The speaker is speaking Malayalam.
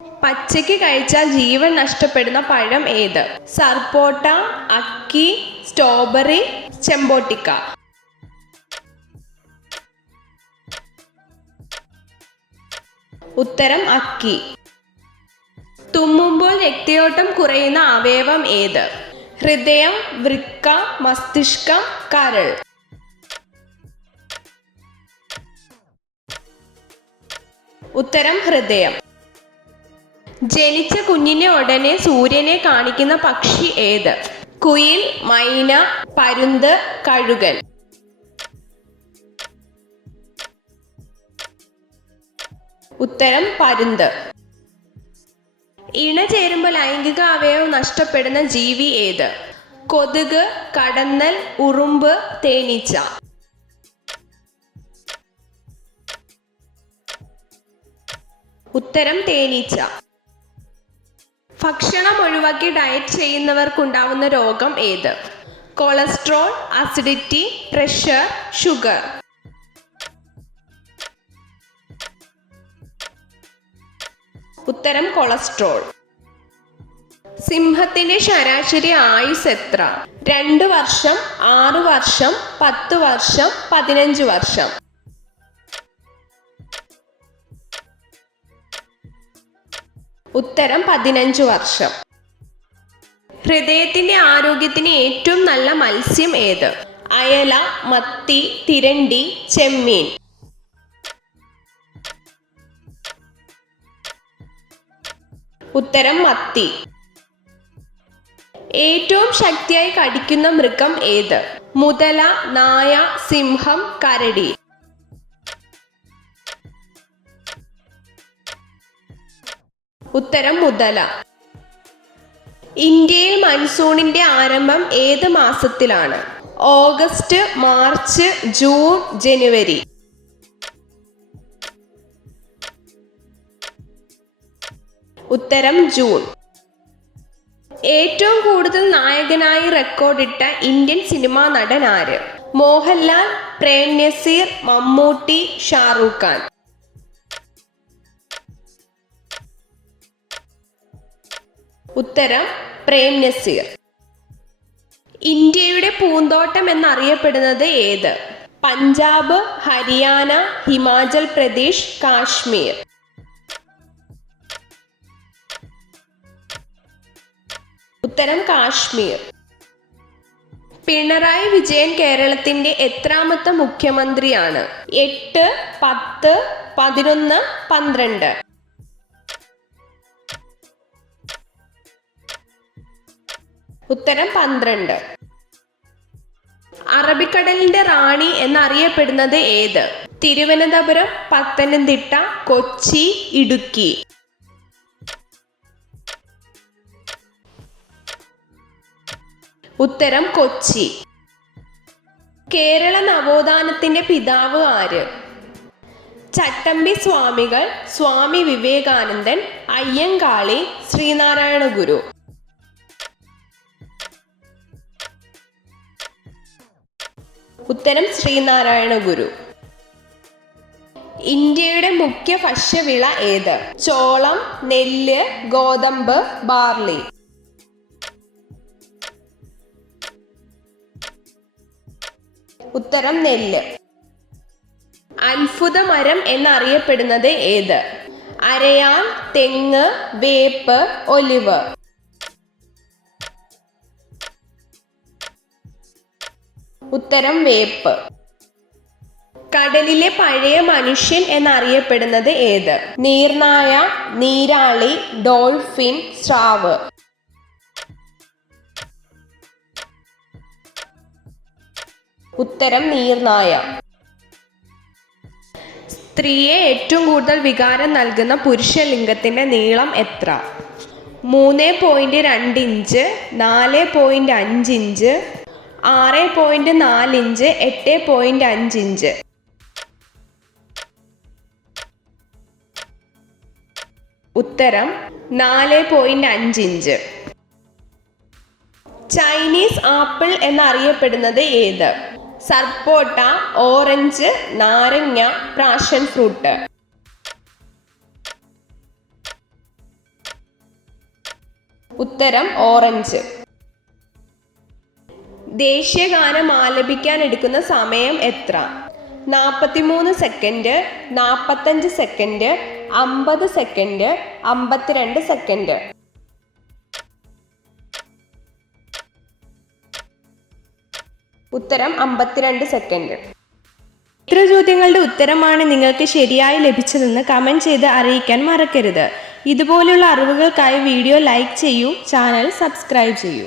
പച്ചയ്ക്ക് കഴിച്ചാൽ ജീവൻ നഷ്ടപ്പെടുന്ന പഴം ഏത്? സർപ്പോട്ട, അക്കി, സ്ട്രോബെറി, ചെമ്പോട്ടിക്ക. ഉത്തരം അക്കി. തുമ്മുമ്പോൾ രക്തയോട്ടം കുറയുന്ന അവയവം ഏത്? ഹൃദയം, വൃക്ക, മസ്തിഷ്കം, കരൾ. ഉത്തരം ഹൃദയം. ജനിച്ച കുഞ്ഞിനെ ഉടനെ സൂര്യനെ കാണിക്കുന്ന പക്ഷി ഏത്? കുയിൽ, മൈന, പരുന്ത്, കഴുകൻ. ഉത്തരം പരുന്ത്. ഇണ ചേരുമ്പോൾ ലൈംഗിക അവയവം നഷ്ടപ്പെടുന്ന ജീവി ഏത്? കൊതുക്, കടന്നൽ, ഉറുമ്പ്, തേനീച്ച. ഉത്തരം തേനീച്ച. ഭക്ഷണം ഒഴിവാക്കി ഡയറ്റ് ചെയ്യുന്നവർക്കുണ്ടാവുന്ന രോഗം ഏത്? Cholesterol, acidity, pressure, sugar. ഉത്തരം കൊളസ്ട്രോൾ. സിംഹത്തിന്റെ ശരാശരി ആയുസ് എത്ര? 2 വർഷം, 6 വർഷം, 10 വർഷം, 15 വർഷം. ഉത്തരം 15 വർഷം. ഹൃദയത്തിന്റെ ആരോഗ്യത്തിന് ഏറ്റവും നല്ല മത്സ്യം ഏത്? അയല, മത്തി, തിരണ്ടി, ചെമ്മീൻ. ഉത്തരം മത്തി. ഏറ്റവും ശക്തിയായി കടിക്കുന്ന മൃഗം ഏത്? മുതല, നായ, സിംഹം, കരടി. ഉത്തരം മുതല. ഇന്ത്യയിൽ മൺസൂണിന്റെ ആരംഭം ഏത് മാസത്തിലാണ്? ഓഗസ്റ്റ്, മാർച്ച്, ജൂൺ, ജനുവരി. ഉത്തരം ജൂൺ. ഏറ്റവും കൂടുതൽ നായകനായി റെക്കോർഡിട്ട ഇന്ത്യൻ സിനിമാ നടൻ ആര്? മോഹൻലാൽ, പ്രേം നസീർ, മമ്മൂട്ടി, ഷാറൂഖ് ഖാൻ. ഉത്തരം പ്രേം നസീർ. ഇന്ത്യയുടെ പൂന്തോട്ടം എന്നറിയപ്പെടുന്നത് ഏത്? പഞ്ചാബ്, ഹരിയാന, ഹിമാചൽ പ്രദേശ്, കാശ്മീർ. ഉത്തരം കാശ്മീർ. പിണറായി വിജയൻ കേരളത്തിന്റെ എത്രാമത്തെ മുഖ്യമന്ത്രിയാണ്? 8, 10, 11, 12. ഉത്തരം 12. അറബിക്കടലിന്റെ റാണി എന്നറിയപ്പെടുന്നത് ഏത്? തിരുവനന്തപുരം, പത്തനംതിട്ട, കൊച്ചി, ഇടുക്കി. ഉത്തരം കൊച്ചി. കേരള നവോത്ഥാനത്തിന്റെ പിതാവ് ആര്? ചട്ടമ്പി സ്വാമികൾ, സ്വാമി വിവേകാനന്ദൻ, അയ്യങ്കാളി, ശ്രീനാരായണ ഗുരു. ഉത്തരം ശ്രീനാരായണ ഗുരു. ഇന്ത്യയുടെ മുഖ്യ ഭക്ഷ്യവിള ഏത്? ചോളം, നെല്ല്, ഗോതമ്പ്, ബാർലി. ഉത്തരം നെല്ല്. അത്ഭുത മരം എന്നറിയപ്പെടുന്നത് ഏത്? അരയാൻ, തെങ്ങ്, വേപ്പ്, ഒലിവ്. ഉത്തരം വേപ്പ്. കടലിലെ പഴയ മനുഷ്യൻ എന്നറിയപ്പെടുന്നത് ഏത്? നീർനായ, നീരാളി, ഡോൾഫിൻ, സ്രാവ്. ഉത്തരം നീർനായ. സ്ത്രീയെ ഏറ്റവും കൂടുതൽ വികാരം നൽകുന്ന പുരുഷലിംഗത്തിന്റെ നീളം എത്ര? 3.2 ഇഞ്ച്, 4.5 ഇഞ്ച്, 6.4 ഇഞ്ച്, 8.5 ഇഞ്ച്. ഉത്തരം 4.5 ഇഞ്ച്. ചൈനീസ് ആപ്പിൾ എന്നറിയപ്പെടുന്നത് ഏത്? സർപ്പോട്ട, ഓറഞ്ച്, നാരങ്ങ, പാഷൻ ഫ്രൂട്ട്. ഉത്തരം ഓറഞ്ച്. ദേശീയഗാനം ആലപിക്കാൻ എടുക്കുന്ന സമയം എത്ര? 43 സെക്കൻഡ്, 45 സെക്കൻഡ്, 50 സെക്കൻഡ്, 52 സെക്കൻഡ്. ഉത്തരം 52 സെക്കൻഡ്. ഇത്ര ചോദ്യങ്ങളുടെ ഉത്തരമാണ് നിങ്ങൾക്ക് ശരിയായി ലഭിച്ചതെന്ന് കമൻറ്റ് ചെയ്ത് അറിയിക്കാൻ മറക്കരുത്. ഇതുപോലുള്ള അറിവുകൾക്കായി വീഡിയോ ലൈക്ക് ചെയ്യൂ, ചാനൽ സബ്സ്ക്രൈബ് ചെയ്യൂ.